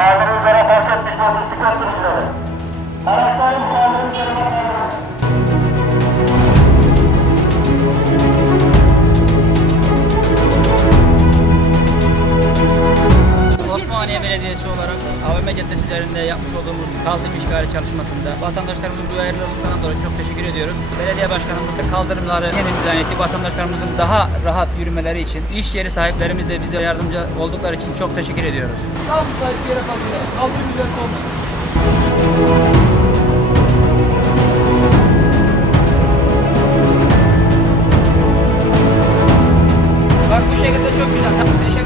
Kaldırımlara fark etmiş motosiklet Osmaniye Belediyesi olarak AVM caddesilerinde yapmış olduğumuz kaldırım işgali çalışmasında vatandaşlarımızın bu ayrılığından dolayı çok teşekkür ediyoruz. Belediye başkanımız kaldırımları yeni düzen etti. Vatandaşlarımızın daha rahat yürümeleri için iş yeri sahiplerimiz de bize yardımcı oldukları için çok teşekkür ediyoruz. Daha müsait bir yere kaldırın. Kaldırım üzerinde olmaz. Bak bu şekilde çok güzel.